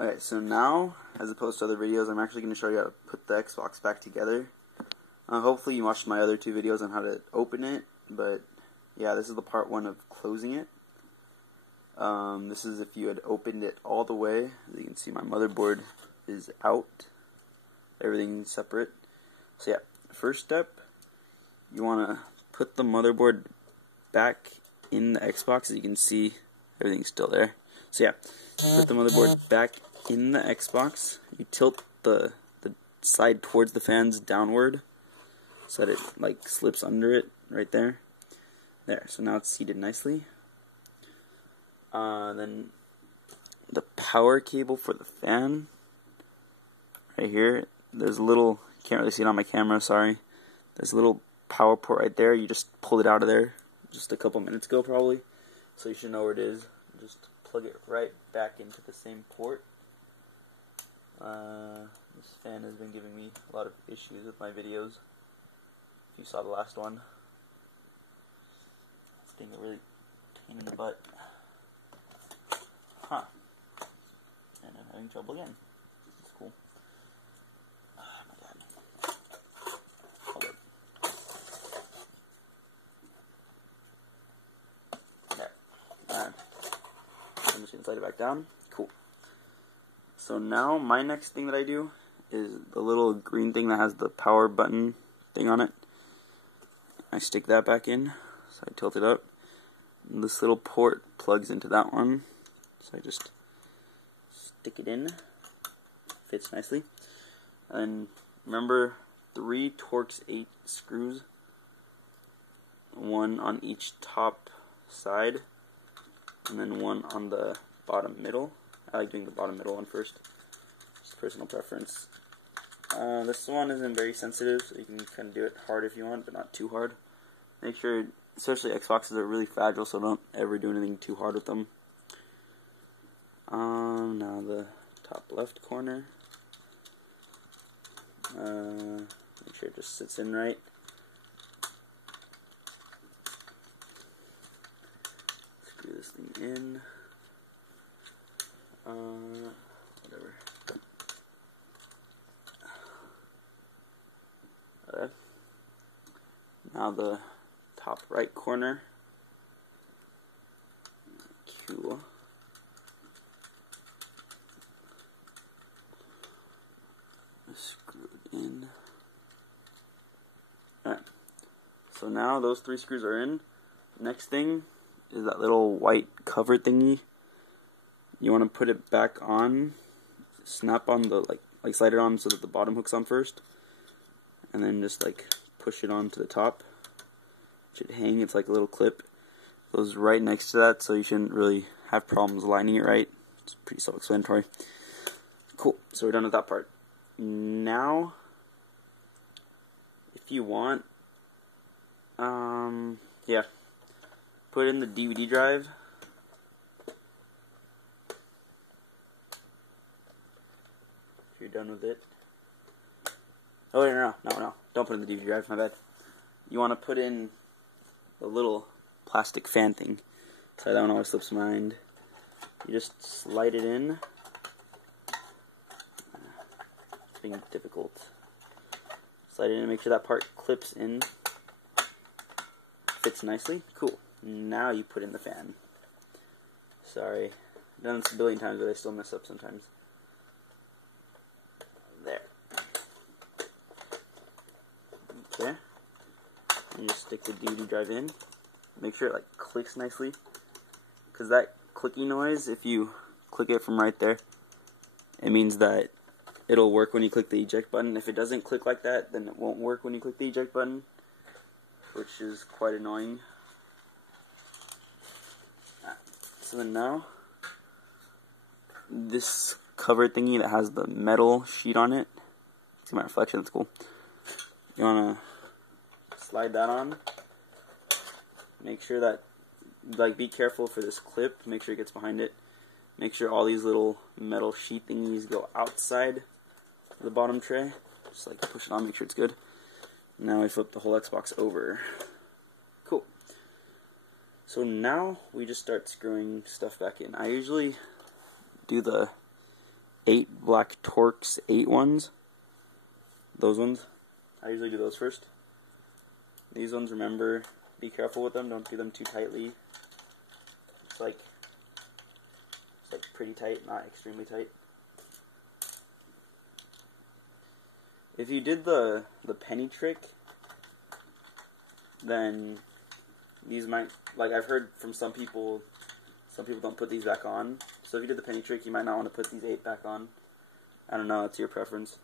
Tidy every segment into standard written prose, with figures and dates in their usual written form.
Alright, so now, as opposed to other videos, I'm actually going to show you how to put the Xbox back together. Hopefully you watched my other two videos on how to open it, but yeah, this is the part one of closing it. This is if you had opened it all the way. As you can see, my motherboard is out. Everything's separate. So yeah, first step, you want to put the motherboard back in the Xbox. As you can see, everything's still there. So yeah, put the motherboard back in the Xbox. You tilt the side towards the fans downward so that it like slips under it right there. There, so now it's seated nicely. Then the power cable for the fan right here. There's a little, can't really see it on my camera, sorry. There's a little power port right there. You just pulled it out of there just a couple minutes ago probably, so you should know where it is. Just plug it right back into the same port. This fan has been giving me a lot of issues with my videos. If you saw the last one, it's being a really pain in the butt. Huh. And I'm having trouble again. That's cool. Oh my god. Hold it. There. Alright. I'm just going to slide it back down. Cool. So now my next thing that I do is the little green thing that has the power button thing on it. I stick that back in, so I tilt it up. And this little port plugs into that one, so I just stick it in. Fits nicely. And remember, 3 Torx 8 screws, 1 on each top side, and then 1 on the bottom middle. I like doing the bottom middle one first. Just personal preference. This one isn't very sensitive, so you can kind of do it hard if you want, but not too hard. Make sure, especially Xboxes are really fragile, so don't ever do anything too hard with them. Now the top left corner. Make sure it just sits in right. Screw this thing in. Whatever. Okay. Now the top right corner. Cool. Screw it in. Alright. So now those 3 screws are in. Next thing is that little white cover thingy. You want to put it back on, snap on the, like slide it on so that the bottom hooks on first, and then just like push it on to the top. It should hang, it's like a little clip. It goes right next to that, so you shouldn't really have problems lining it right. It's pretty self-explanatory. Cool, so we're done with that part. Now, if you want, yeah, put in the DVD drive. You're done with it. Oh wait, no, don't put in the DVD drive, my bad. You want to put in the little plastic fan thing. Sorry, that one always slips my mind. You just slide it in. It's being difficult. Slide it in and make sure that part clips in. Fits nicely. Cool. Now you put in the fan. Sorry. I've done this a billion times, but I still mess up sometimes. There. There. And you just stick the DVD drive in. Make sure it like clicks nicely. Because that clicky noise, if you click it from right there, it means that it'll work when you click the eject button. If it doesn't click like that, then it won't work when you click the eject button, which is quite annoying. So then now, this cover thingy that has the metal sheet on it, see my reflection, that's cool. You want to slide that on. Make sure that, like, be careful for this clip, make sure it gets behind it. Make sure all these little metal sheet thingies go outside the bottom tray. Just like push it on, make sure it's good. Now I flip the whole Xbox over. Cool. So now we just start screwing stuff back in. I usually do the 8 black Torx 8 ones. Those ones. I usually do those first. These ones, remember, be careful with them. Don't do them too tightly. It's like pretty tight, not extremely tight. If you did the penny trick, then these might, like I've heard from some people don't put these back on. So if you did the penny trick, you might not want to put these 8 back on. I don't know, it's your preference.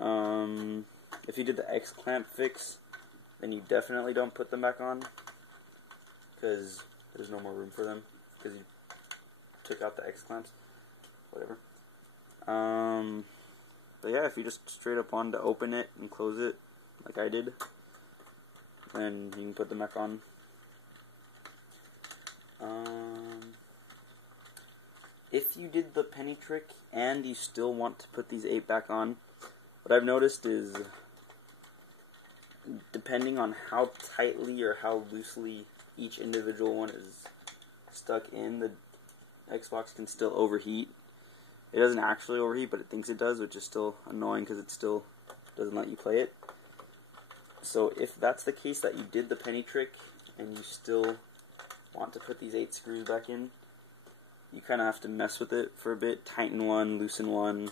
If you did the X-clamp fix, then you definitely don't put them back on, because there's no more room for them, because you took out the X-clamps. Whatever. But yeah, if you just straight up wanted to open it and close it, like I did, then you can put them back on. If you did the penny trick and you still want to put these 8 back on, what I've noticed is, depending on how tightly or how loosely each individual one is stuck in, the Xbox can still overheat. It doesn't actually overheat, but it thinks it does, which is still annoying because it still doesn't let you play it. So if that's the case, that you did the penny trick and you still want to put these 8 screws back in, you kind of have to mess with it for a bit, tighten one, loosen one,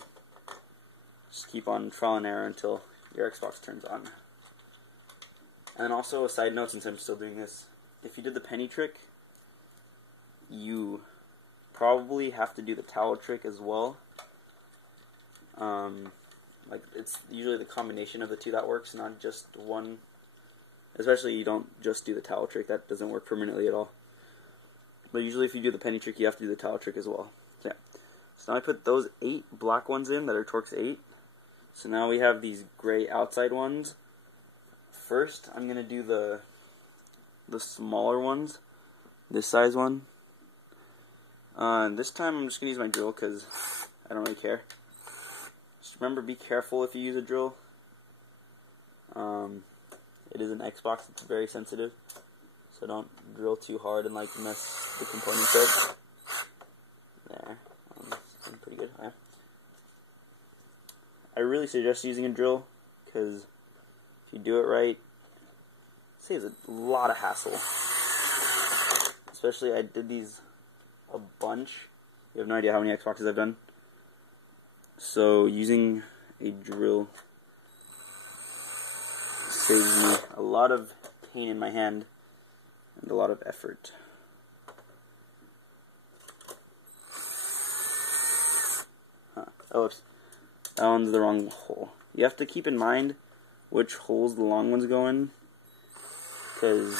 just keep on trial and error until your Xbox turns on. And then also a side note, since I'm still doing this, if you did the penny trick, you probably have to do the towel trick as well. Like, it's usually the combination of the two that works, not just one. Especially you don't just do the towel trick, that doesn't work permanently at all. But usually if you do the penny trick, you have to do the towel trick as well. So yeah. So now I put those 8 black ones in that are Torx 8. So now we have these gray outside ones. First, I'm going to do the smaller ones, this size one. This time I'm just going to use my drill because I don't really care. Just remember, be careful if you use a drill. It is an Xbox, it's very sensitive. So don't drill too hard and like mess the components up. There, it's pretty good. Yeah. I really suggest using a drill because if you do it right, it saves a lot of hassle. Especially I did these a bunch. You have no idea how many Xboxes I've done. So using a drill saves me a lot of pain in my hand and a lot of effort. Oh, oops. That one's the wrong hole. You have to keep in mind which holes the long ones go in, because